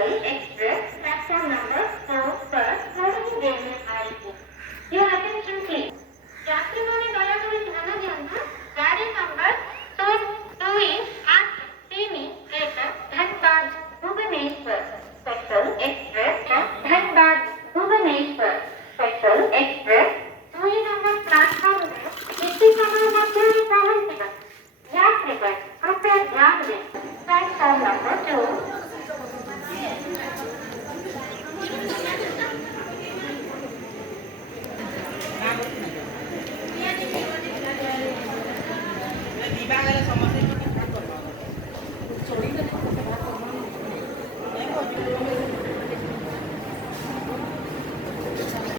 Special Express platform number 4 पर होगी देने आएगी। Your attention please. यात्रियों ने दया कर ध्यान दिया गाड़ी number 228 Dhanbad Bhubaneswar special express Dhanbad Bhubaneswar special express 2 number platform में किसी समय मध्य पहुंचेगा। यात्रीगण कृपया ध्यान दें प्लेटफॉर्म नंबर 2 समस्या